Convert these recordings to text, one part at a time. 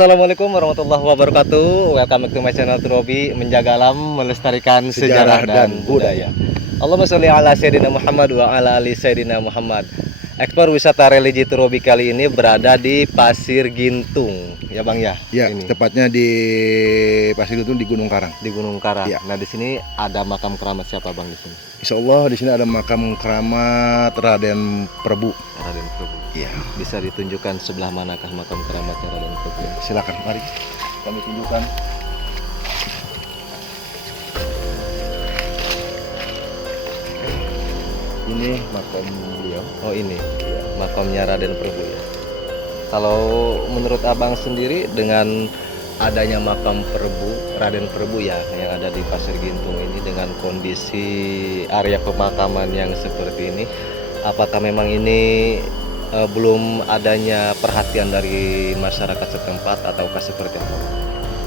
Assalamualaikum warahmatullahi wabarakatuh. Welcome back to my channel Turobi, menjaga alam, melestarikan sejarah dan budaya. Allahumma sholli ala Sayyidina Muhammad wa ala ali Sayyidina Muhammad. Ekspor wisata religi Turobi kali ini berada di Pasir Gintung, ya Bang ya? Ya, ini. tepatnya di Pasir Gintung di Gunung Karang. Di Gunung Karang. Ya. Nah, di sini ada makam keramat siapa Bang di sini? Insya Allah di sini ada makam keramat Raden Prabu. Raden Prabu. Iya. Bisa ditunjukkan sebelah manakah makam keramatnya Raden Prabu? Silakan, mari kami tunjukkan. Ini makam beliau. Oh ini, Ya. makamnya Raden Prabu ya. Kalau menurut Abang sendiri dengan adanya makam Raden Prabu ya yang ada di Pasir Gintung ini dengan kondisi area pemakaman yang seperti ini, apakah memang ini belum adanya perhatian dari masyarakat setempat ataukah seperti apa?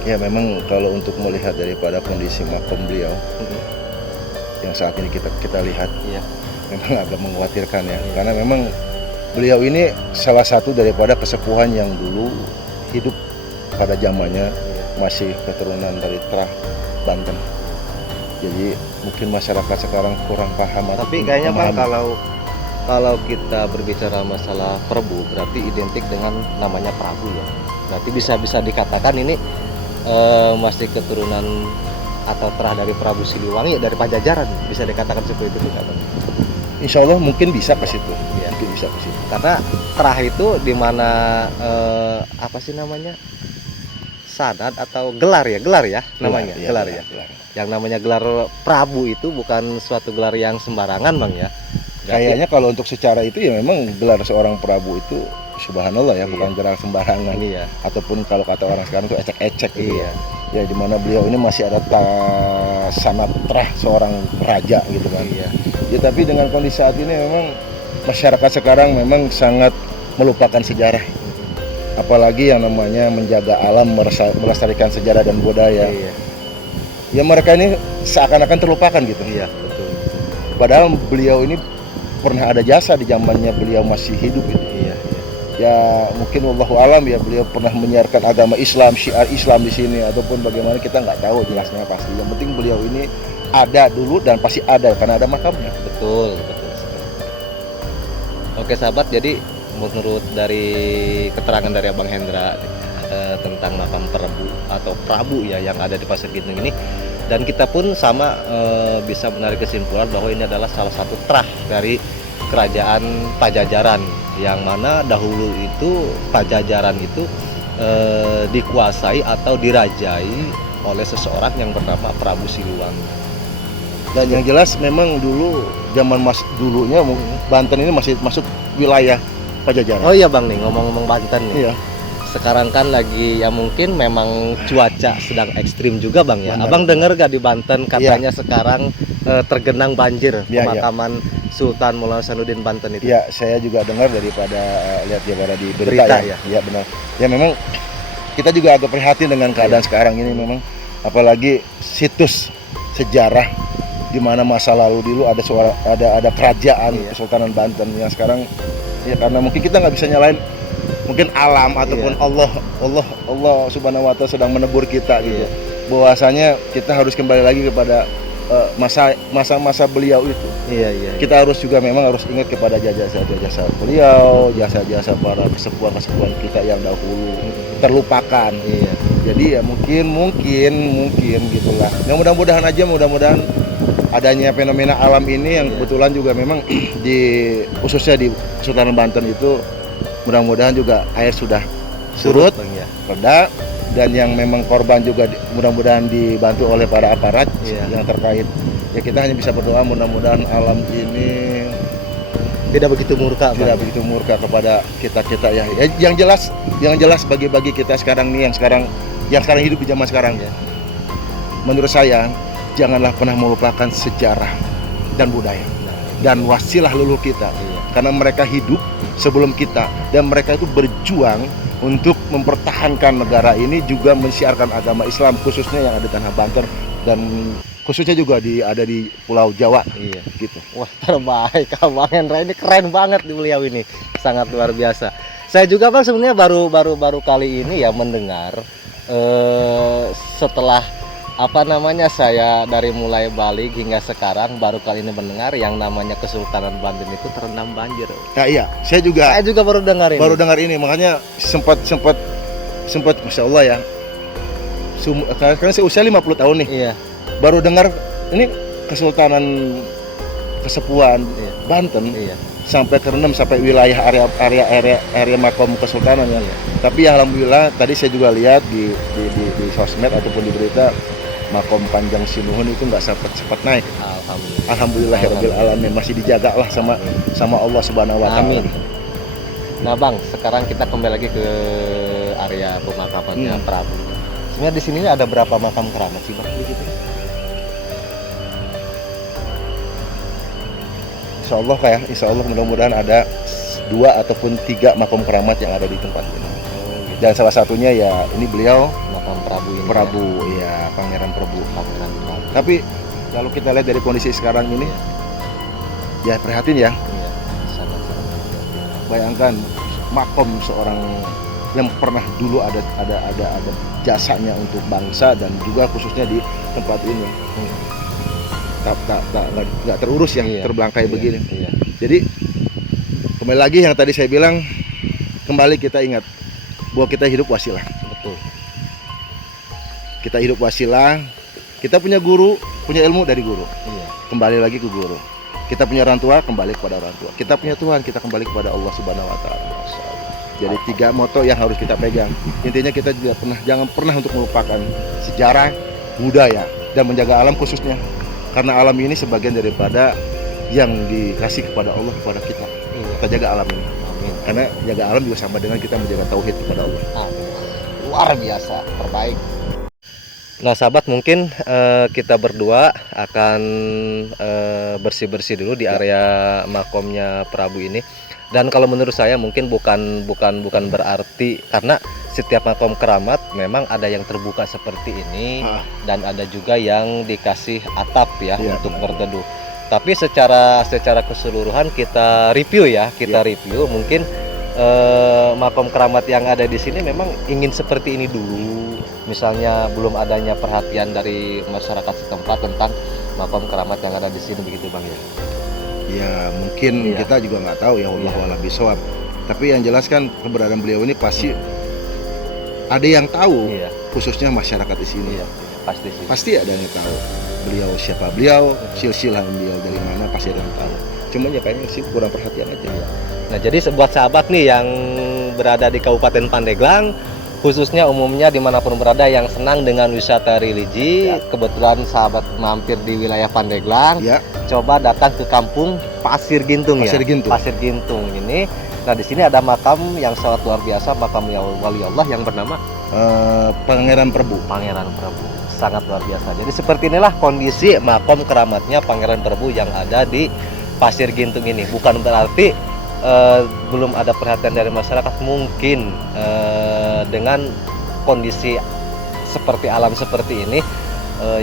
Ya, memang kalau untuk melihat daripada kondisi makam beliau yang saat ini kita lihat, Iya. memang agak mengkhawatirkan ya, karena memang beliau ini salah satu daripada kesepuhan yang dulu hidup pada zamannya masih keturunan dari Trah, Banten. Jadi mungkin masyarakat sekarang kurang paham. Tapi kayaknya Bang, kalau kita berbicara masalah Prabu berarti identik dengan namanya Prabu ya. Berarti bisa dikatakan ini masih keturunan atau Trah dari Prabu Siliwangi, dari Pajajaran, bisa dikatakan seperti itu kan? Insya Allah mungkin bisa ke situ. Ya. Mungkin bisa ke situ. Karena Trah itu di mana apa sih namanya? Sanad atau gelar ya namanya, gelar ya. Yang namanya gelar Prabu itu bukan suatu gelar yang sembarangan Bang ya. Kayaknya kalau untuk secara itu ya memang gelar seorang Prabu itu subhanallah ya, Iya. bukan gelar sembarangan. Iya. Ataupun kalau kata orang sekarang itu ecek-ecek gitu. Iya. Ya di mana beliau ini masih ada sanad Trah seorang raja gitu kan. Iya. Ya tapi dengan kondisi saat ini memang masyarakat sekarang memang sangat melupakan sejarah. Apalagi yang namanya menjaga alam, melestarikan sejarah dan budaya. Iya. Ya mereka ini seakan-akan terlupakan gitu. Iya, betul. Padahal beliau ini pernah ada jasa di zamannya beliau masih hidup gitu. Iya. Ya mungkin wallahu alam ya, beliau pernah menyiarkan agama Islam, syiar Islam di sini ataupun bagaimana kita nggak tahu jelasnya pasti. Yang penting beliau ini ada dulu dan pasti ada karena ada makamnya. Betul sekali. Oke sahabat, jadi menurut dari keterangan dari Abang Hendra tentang makam Prabu atau Prabu ya yang ada di Pasir Gintung ini, dan kita pun sama bisa menarik kesimpulan bahwa ini adalah salah satu trah dari kerajaan Pajajaran, yang mana dahulu itu Pajajaran itu dikuasai atau dirajai oleh seseorang yang bernama Prabu Siliwangi. Dan yang jelas memang dulu zaman dulunya Banten ini masih masuk wilayah Pajajaran. Oh iya Bang nih, ngomong-ngomong Banten nih. Iya. Sekarang kan lagi ya mungkin memang cuaca sedang ekstrim juga Bang ya. Benar. Abang dengar gak di Banten katanya sekarang tergenang banjir pemakaman Sultan Maulana Hasanuddin Banten itu? Ya, saya juga dengar daripada lihat di berita ya. Ya benar. Ya memang kita juga agak prihatin dengan keadaan sekarang ini memang, apalagi situs sejarah di mana masa lalu dulu ada kerajaan Kesultanan Banten yang sekarang ya karena mungkin kita nggak bisa nyalain mungkin alam ataupun Allah Subhanahu wa Ta'ala sedang menegur kita gitu. Bahwasanya kita harus kembali lagi kepada masa beliau itu. Iya. Kita harus juga memang harus ingat kepada jasa beliau, jasa para kesepuhan kita yang dahulu terlupakan. Iya. Jadi ya mungkin gitulah. Ya mudah-mudahan adanya fenomena alam ini yang kebetulan juga memang khususnya di Kesultanan Banten itu, mudah-mudahan juga air sudah surut, reda, dan yang memang korban juga mudah-mudahan dibantu oleh para aparat yang terkait. Ya kita hanya bisa berdoa mudah-mudahan alam ini tidak begitu murka kepada kita ya. Yang jelas bagi kita sekarang nih yang sekarang hidup di zaman sekarang ya. Menurut saya janganlah pernah melupakan sejarah dan budaya dan wasilah leluhur kita, karena mereka hidup sebelum kita dan mereka itu berjuang untuk mempertahankan negara ini, juga mensiarkan agama Islam khususnya yang ada di Tanah Banten dan khususnya juga ada di Pulau Jawa. Iya. Gitu. Wah terbaik, Abang Hendra ini keren banget di beliau ini, sangat luar biasa. Saya juga Bang sebenarnya baru kali ini ya mendengar setelah apa namanya saya dari mulai balik hingga sekarang baru kali ini mendengar yang namanya Kesultanan Banten itu terendam banjir. Nah, iya, saya juga Baru dengar ini. baru dengar ini, makanya sempat Masya Allah ya. Karena saya usia 50 tahun nih, Iya. baru dengar ini Kesultanan Kesepuan Iya. Banten Iya. sampai kerendam sampai wilayah area makom kesultanan ya. Iya. Tapi ya alhamdulillah tadi saya juga lihat di sosmed ataupun di berita makom Panjang Sinuhun itu nggak sempat naik. Alhamdulillah. Alhamdulillahirabbil alamin, masih dijaga lah sama Allah Subhanahu wa taala. Amin. Nah Bang, sekarang kita kembali lagi ke area pemakamannya Prabu. Sebenarnya di sini ada berapa makam keramat sih Bang? Begitu. Insya Allah mudah-mudahan ada 2 ataupun 3 makom keramat yang ada di tempat ini. Dan salah satunya ya ini beliau Makam Prabu ini. Prabu ya, Pangeran Prabu. Pangeran Prabu. Tapi kalau kita lihat dari kondisi sekarang ini, ya prihatin ya. Iya, sangat-sangat. Bayangkan makom seorang yang pernah dulu ada jasanya untuk bangsa dan juga khususnya di tempat ini. Nggak terurus ya, Iya, terbelangkai iya, begini. Iya. Jadi kembali lagi yang tadi saya bilang, kembali kita ingat bahwa kita hidup wasilah. Betul. Kita hidup wasilah. Kita punya guru, punya ilmu dari guru. Iya. Kembali lagi ke guru. Kita punya orang tua, kembali kepada orang tua. Kita punya Tuhan, kita kembali kepada Allah Subhanahu wa taala. Jadi 3 moto yang harus kita pegang. Intinya kita jangan pernah untuk melupakan sejarah, budaya dan menjaga alam khususnya. Karena alam ini sebagian daripada yang dikasih kepada Allah kepada kita. Iya. Kita jaga alam ini. Amin. Karena jaga alam juga sama dengan kita menjaga tauhid kepada Allah. Amin. Luar biasa, terbaik. Nah sahabat, mungkin kita berdua akan bersih-bersih dulu di area makomnya Prabu ini. Dan kalau menurut saya mungkin bukan berarti, karena setiap makom keramat memang ada yang terbuka seperti ini dan ada juga yang dikasih atap ya, Iya, untuk benar. berteduh. Tapi secara keseluruhan kita review ya, review mungkin makom keramat yang ada di sini memang ingin seperti ini dulu. Misalnya belum adanya perhatian dari masyarakat setempat tentang makom keramat yang ada di sini, begitu Bang ya. Ya mungkin Iya. kita juga nggak tahu ya, wallahu a'lam bishawab. Tapi yang jelas kan keberadaan beliau ini pasti ada yang tahu, Iya. khususnya masyarakat di sini. Iya, pasti sih. Pasti ada yang tahu beliau siapa, beliau silsilah beliau dari mana, pasti ada yang tahu. Cuma ya kayaknya sih kurang perhatian aja. Nah, jadi buat sahabat nih yang berada di Kabupaten Pandeglang, khususnya umumnya dimanapun berada yang senang dengan wisata religi, kebetulan sahabat mampir di wilayah Pandeglang, Ya, coba datang ke kampung Pasir Gintung ya. Pasir Gintung. Pasir Gintung ini. Nah, di sini ada makam yang sangat luar biasa, makam wali Allah yang bernama Pangeran Prabu. Pangeran Prabu. Sangat luar biasa. Jadi seperti inilah kondisi makom keramatnya Pangeran Prabu yang ada di Pasir Gintung ini. Bukan berarti belum ada perhatian dari masyarakat, mungkin dengan kondisi seperti alam seperti ini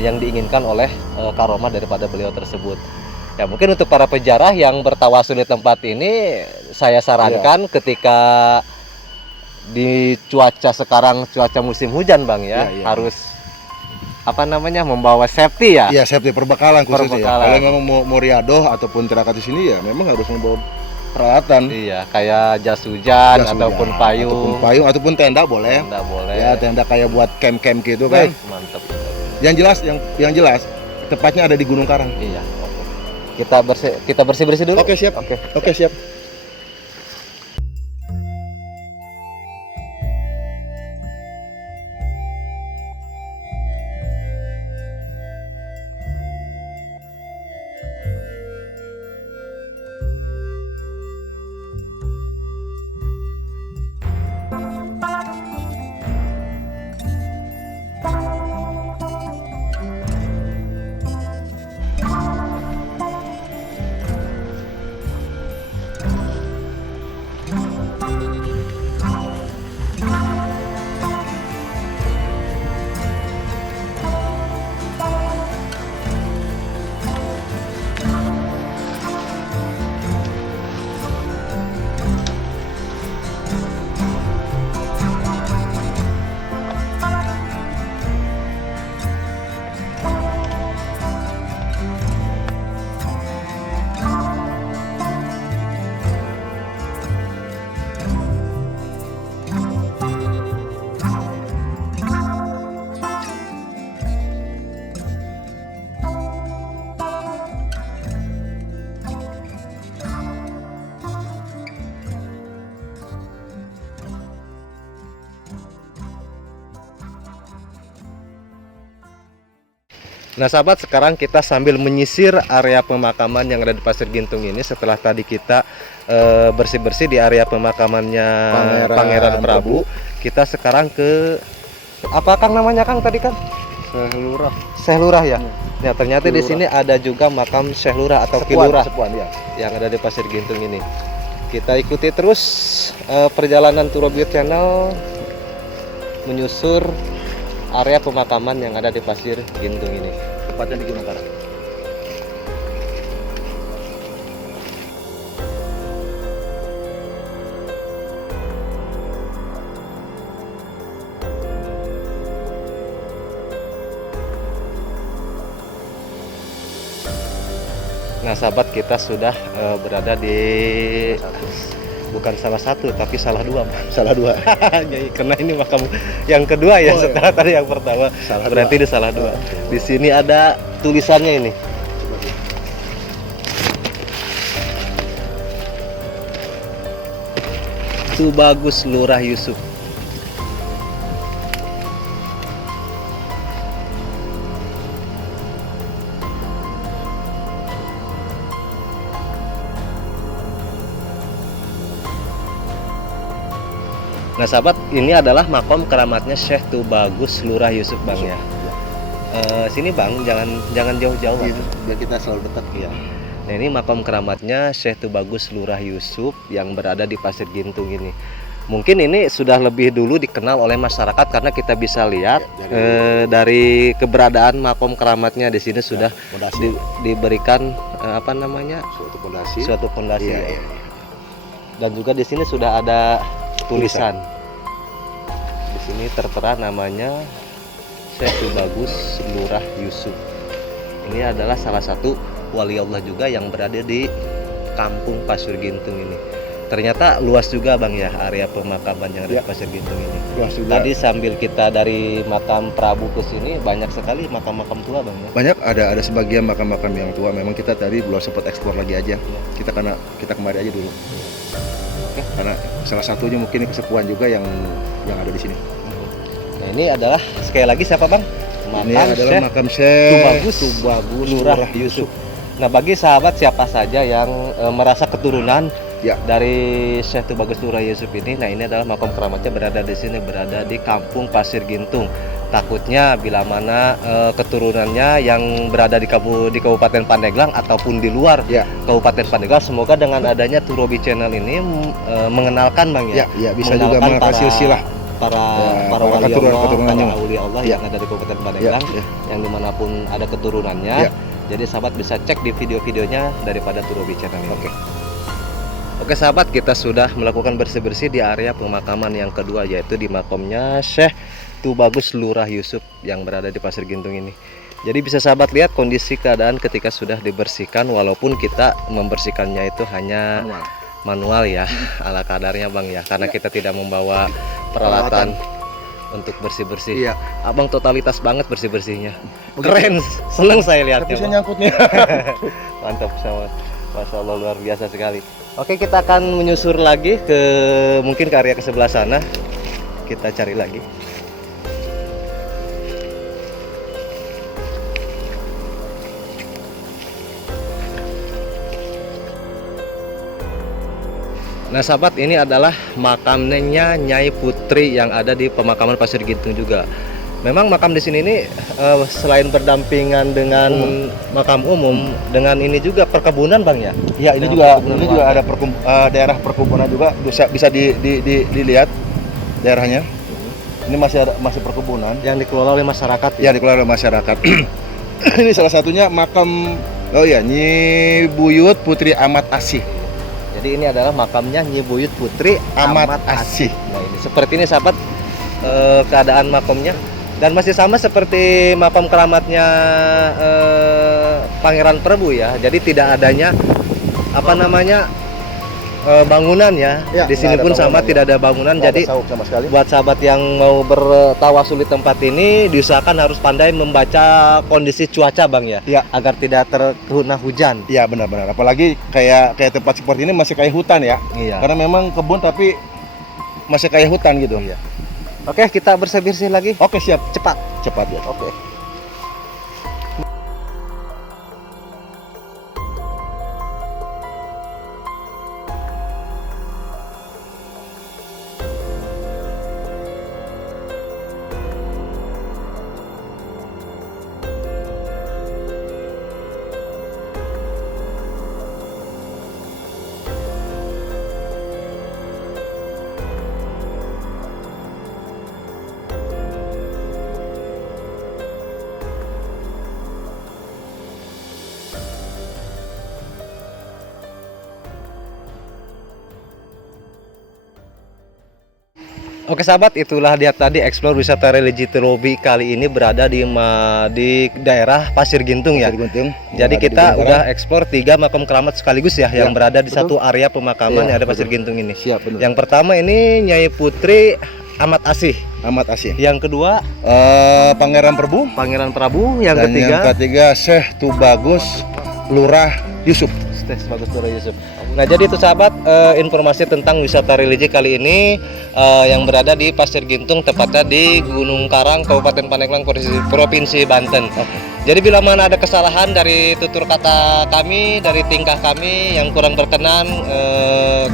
yang diinginkan oleh karomah daripada beliau tersebut. Ya mungkin untuk para pejarah yang bertawasul di tempat ini, saya sarankan ketika di cuaca sekarang, cuaca musim hujan Bang ya, Iya. harus apa namanya, membawa safety ya. Iya, safety perbekalan khususnya. Ya. Perbekalan. Kalau memang mau riadoh ataupun tirakat di sini ya memang harus membawa peralatan. Iya, kayak jas hujan, Jas ataupun hujan, payung. ataupun tenda boleh. Nggak boleh. Ya, tenda kayak buat camp-camp gitu kan. Mantap. Yang jelas tepatnya ada di Gunung Karang. Iya. Oke. Kita bersih dulu. Oke, siap. Oke. Oke, siap. Nah sahabat, sekarang kita sambil menyisir area pemakaman yang ada di Pasir Gintung ini. Setelah tadi kita bersih-bersih di area pemakamannya Pangeran Prabu, kita sekarang ke apa Kang namanya Kang tadi kan? Syekh Lurah ya. Ya ternyata di sini ada juga makam Syekh Lurah atau Ki Lurah ya. yang ada di Pasir Gintung ini. Kita ikuti terus perjalanan Turobio Channel menyusur area pemakaman yang ada di Pasir Gintung ini. Tepatnya di Gunung Karang. Nah sahabat, kita sudah berada di bukan salah satu tapi salah dua. Salah dua. Karena ini makam yang kedua ya, Oh, setelah tadi yang pertama. Salah Berarti dua. di salah dua. Di sini ada tulisannya ini. Tubagus Lurah Yusuf. Nah sahabat, ini adalah makom keramatnya Syekh Tubagus Lurah Yusuf Bang ya. Sini Bang, jangan jauh-jauh. Gitu, biar kita selalu dekat Ya. Nah ini makom keramatnya Syekh Tubagus Lurah Yusuf yang berada di Pasir Gintung ini. Mungkin ini sudah lebih dulu dikenal oleh masyarakat karena kita bisa lihat dari keberadaan makom keramatnya di sini sudah fondasi. diberikan apa namanya, Suatu fondasi. suatu fondasi. Iya, iya. Dan juga di sini sudah ada tulisan. Di sini tertera namanya Syekh Tubagus Lurah Yusuf. Ini adalah salah satu wali Allah juga yang berada di kampung Pasir Gintung ini. Ternyata luas juga Bang ya area pemakaman yang ada di Pasir Gintung ini. Luas juga. Tadi sambil kita dari makam Prabu ke sini banyak sekali makam-makam tua Bang ya. Banyak ada sebagian makam-makam yang tua. Memang kita tadi belum sempat eksplor lagi aja. Kita kemari aja dulu. Oke. Karena salah satunya mungkin kesepuan juga yang ada di sini. Nah ini adalah sekali lagi siapa Bang? Ini adalah makam Syekh Tubagus Lurah Yusuf. Nah bagi sahabat siapa saja yang merasa keturunan dari Syekh Tubagus Lurah Yusuf ini, nah ini adalah makam keramatnya berada di sini, berada di Kampung Pasir Gintung. Takutnya bila mana keturunannya yang berada di Kabupaten Pandeglang ataupun di luar Kabupaten Pandeglang, semoga dengan adanya Turobi Channel ini mengenalkan Bang ya. Ya, bisa juga menghasil silah para wali Allah, para aulia Allah yang ada di Kabupaten Pandeglang, yang dimanapun ada keturunannya. Jadi sahabat bisa cek di video-videonya daripada Turobi Channel ini. Oke sahabat, kita sudah melakukan bersih-bersih di area pemakaman yang kedua, yaitu di makamnya Syekh Tubagus Lurah Yusuf yang berada di Pasir Gintung ini. Jadi bisa sahabat lihat kondisi keadaan ketika sudah dibersihkan, walaupun kita membersihkannya itu hanya manual ya, ala kadarnya Bang ya, karena kita tidak membawa peralatan untuk bersih-bersih. Iya. Abang totalitas banget bersih-bersihnya. Keren, seneng saya lihatnya. Bisa nyangkutnya. Mantap sahabat. Masya Allah, luar biasa sekali. Oke, kita akan menyusur lagi mungkin ke area ke sebelah sana. Kita cari lagi. Nah sahabat, ini adalah makamnya Nyai Putri yang ada di pemakaman Pasir Gintung juga. Memang makam di sini ini selain berdampingan dengan makam umum, dengan ini juga perkebunan Bang ya. Ya, ini juga ada daerah perkebunan juga, bisa dilihat daerahnya. Ini masih perkebunan yang dikelola oleh masyarakat. Ya, dikelola oleh masyarakat. Ini salah satunya makam Nyi Buyut Putri Amat Asih. Jadi ini adalah makamnya Nyi Buyut Putri Amat Asih. Nah ini seperti ini sahabat keadaan makamnya, dan masih sama seperti makam keramatnya Pangeran Prabu ya. Jadi tidak adanya apa namanya bangunan ya. Di sini pun sama, tidak ada bangunan. Jadi sama sekali. buat sahabat yang mau bertawasul di tempat ini diusahakan harus pandai membaca kondisi cuaca Bang ya, agar tidak terkena hujan. Iya, benar-benar. Apalagi kayak tempat seperti ini masih kayak hutan ya. Iya. Karena memang kebun tapi masih kayak hutan gitu. Iya. Oke, kita bersih-bersih lagi. Oke, siap. Cepat Cepat ya. Oke. Oke sahabat, itulah dia tadi explore wisata religi Tirobi kali ini berada di daerah Pasir Gintung ya. Pasir Guntung. Jadi Yang ada di kita Gunung udah explore 3 makam keramat sekaligus ya, yang berada di betul. satu area pemakaman Iya, yang ada Pasir betul. Gintung ini. Siap, benar. Yang pertama ini Nyai Putri Amat Asih. Amat Asih. Yang kedua Pangeran Prabu. Pangeran Prabu. Yang Dan ketiga yang ketiga Syekh Tubagus Lurah Yusuf. Bagus Lurah Yusuf. Nah jadi itu sahabat, informasi tentang wisata religi kali ini yang berada di Pasir Gintung, tepatnya di Gunung Karang, Kabupaten Pandeglang, Provinsi Banten. Jadi bila mana ada kesalahan dari tutur kata kami, dari tingkah kami yang kurang berkenan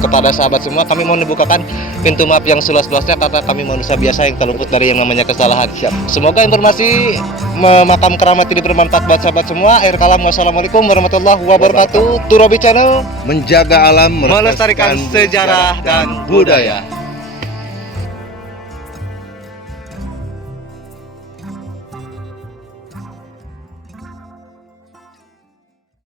kepada sahabat semua, kami mohon dibukakan pintu maaf yang seluas-luasnya karena kami manusia biasa yang terluput dari yang namanya kesalahan. Semoga informasi makam keramat ini bermanfaat buat sahabat semua. Akhir kalam, wassalamualaikum warahmatullahi wabarakatuh. Turobi Channel Menjaga alam, melestarikan sejarah dan budaya.